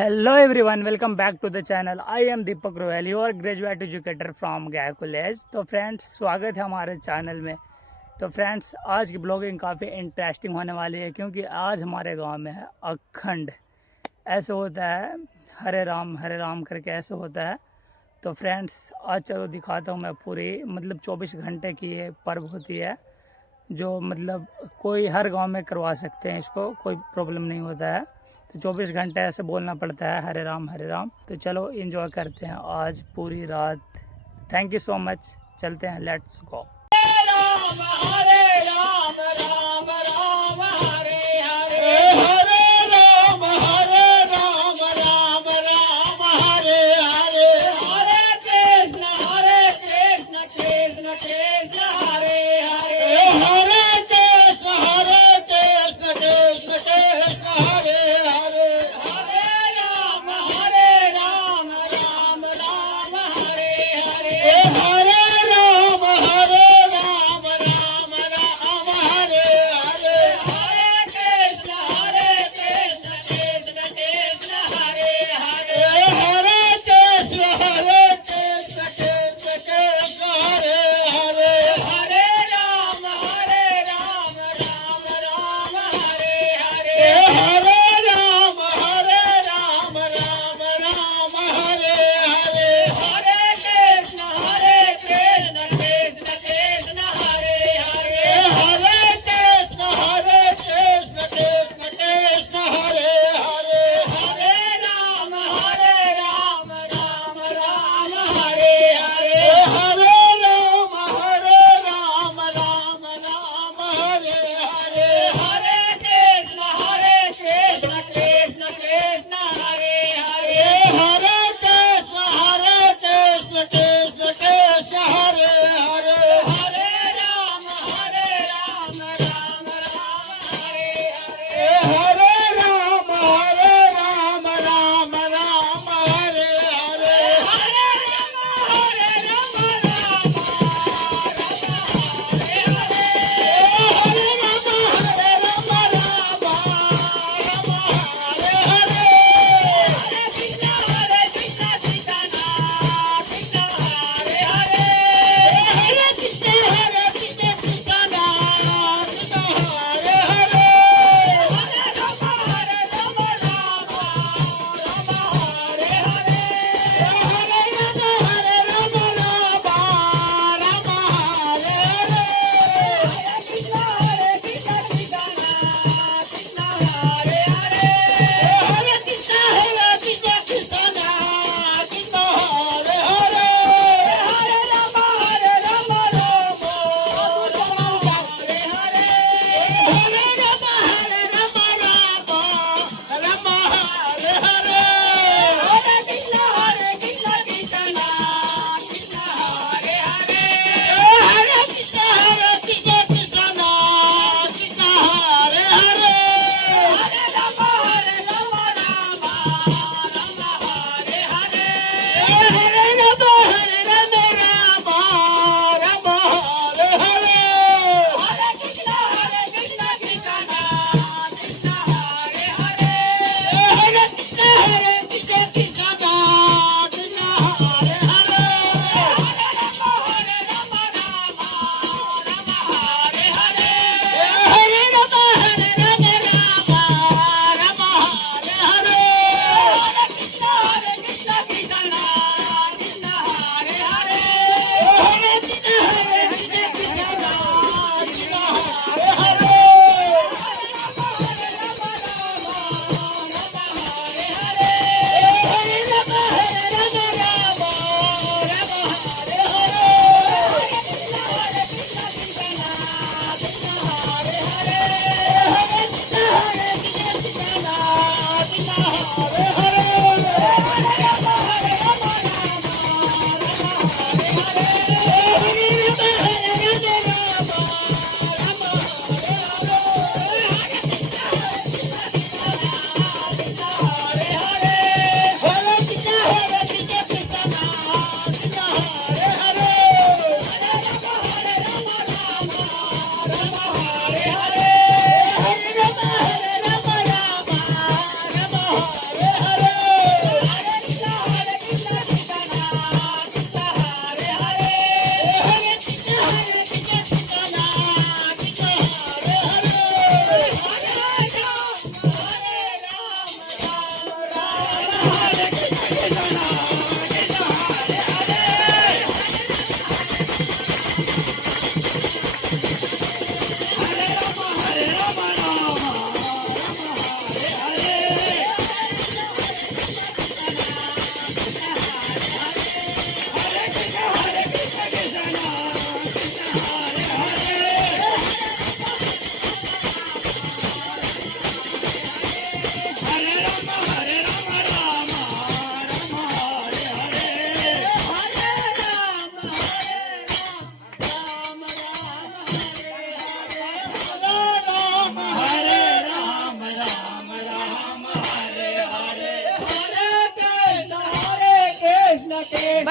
Hello everyone, welcome back to the channel. I am Deepak Royal, your graduate educator from गया कॉलेज। तो फ्रेंड्स, स्वागत है हमारे चैनल में। तो फ्रेंड्स, आज की ब्लॉगिंग काफ़ी इंटरेस्टिंग होने वाली है क्योंकि आज हमारे गांव में है अखंड। ऐसे होता है, हरे राम करके ऐसे होता है। तो फ्रेंड्स, आज चलो दिखाता हूँ मैं पूरी 24 घंटे की ये पर्व होती है जो कोई हर गांव में करवा सकते हैं, इसको कोई प्रॉब्लम नहीं होता है। तो 24 घंटे ऐसे बोलना पड़ता है हरे राम। तो चलो इन्जॉय करते हैं आज पूरी रात। थैंक यू सो मच, चलते हैं, लेट्स गो।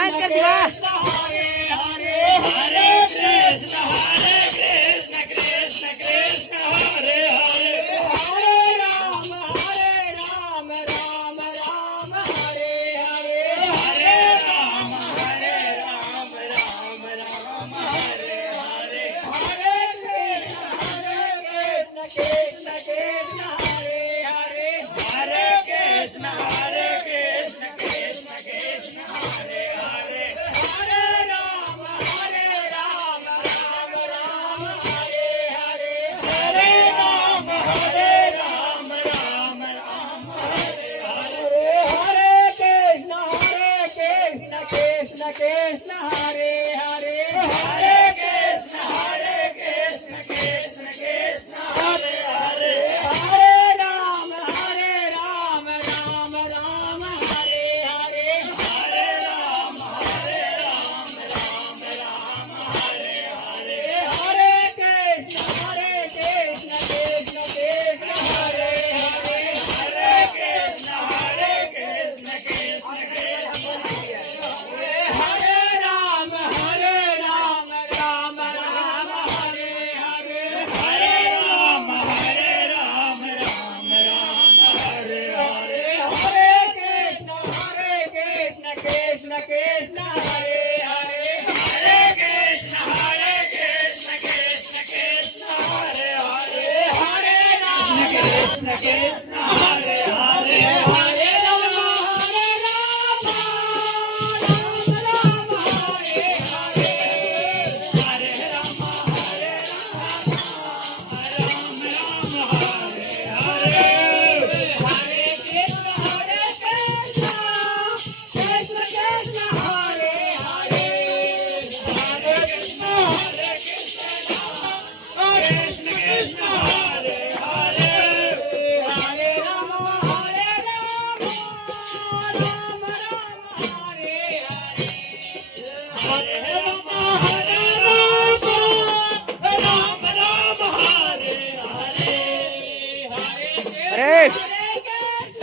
आवाज कर दिवा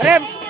अरे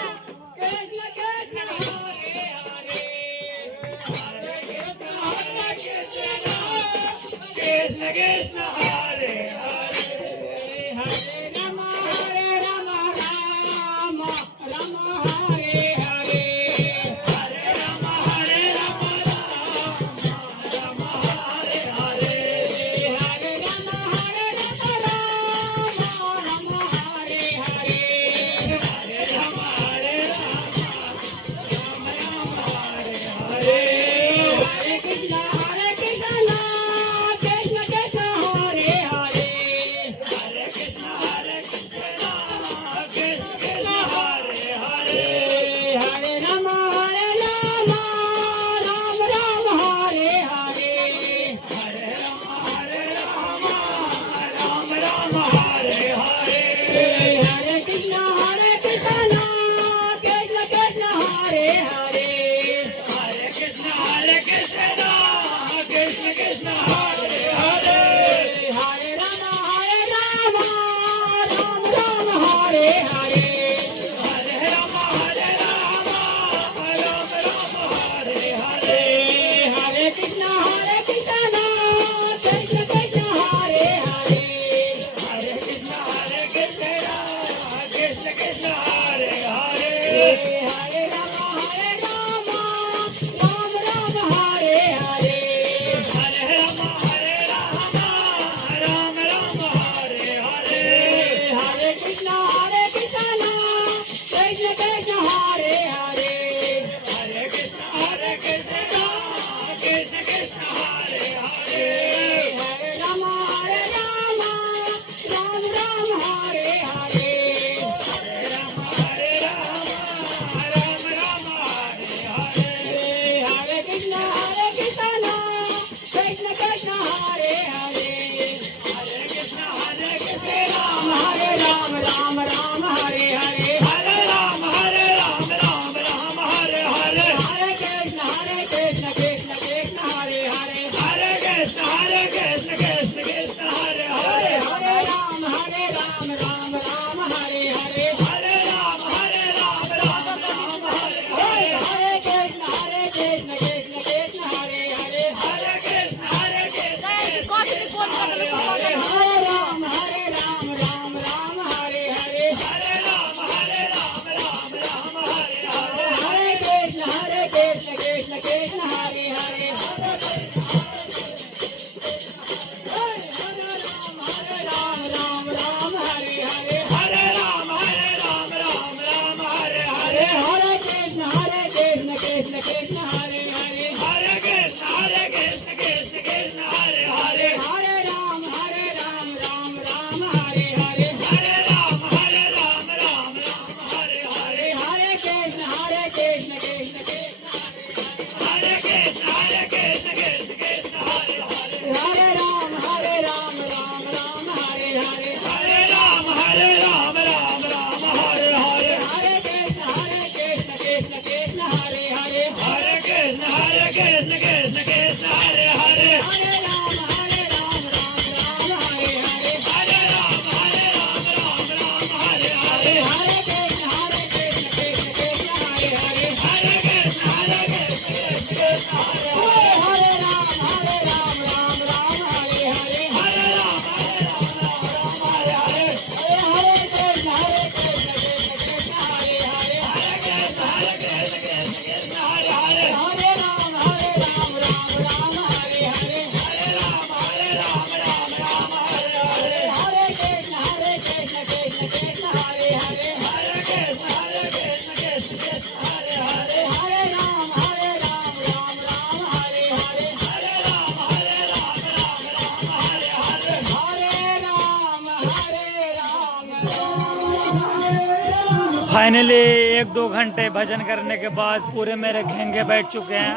फाइनली 1-2 घंटे भजन करने के बाद पूरे मेरे घेंगे बैठ चुके हैं।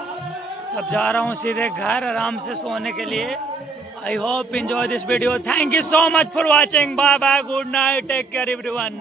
अब जा रहा हूँ सीधे घर आराम से सोने के लिए। I hope enjoy this video. Thank you so much for watching. Bye bye, good night, take care everyone.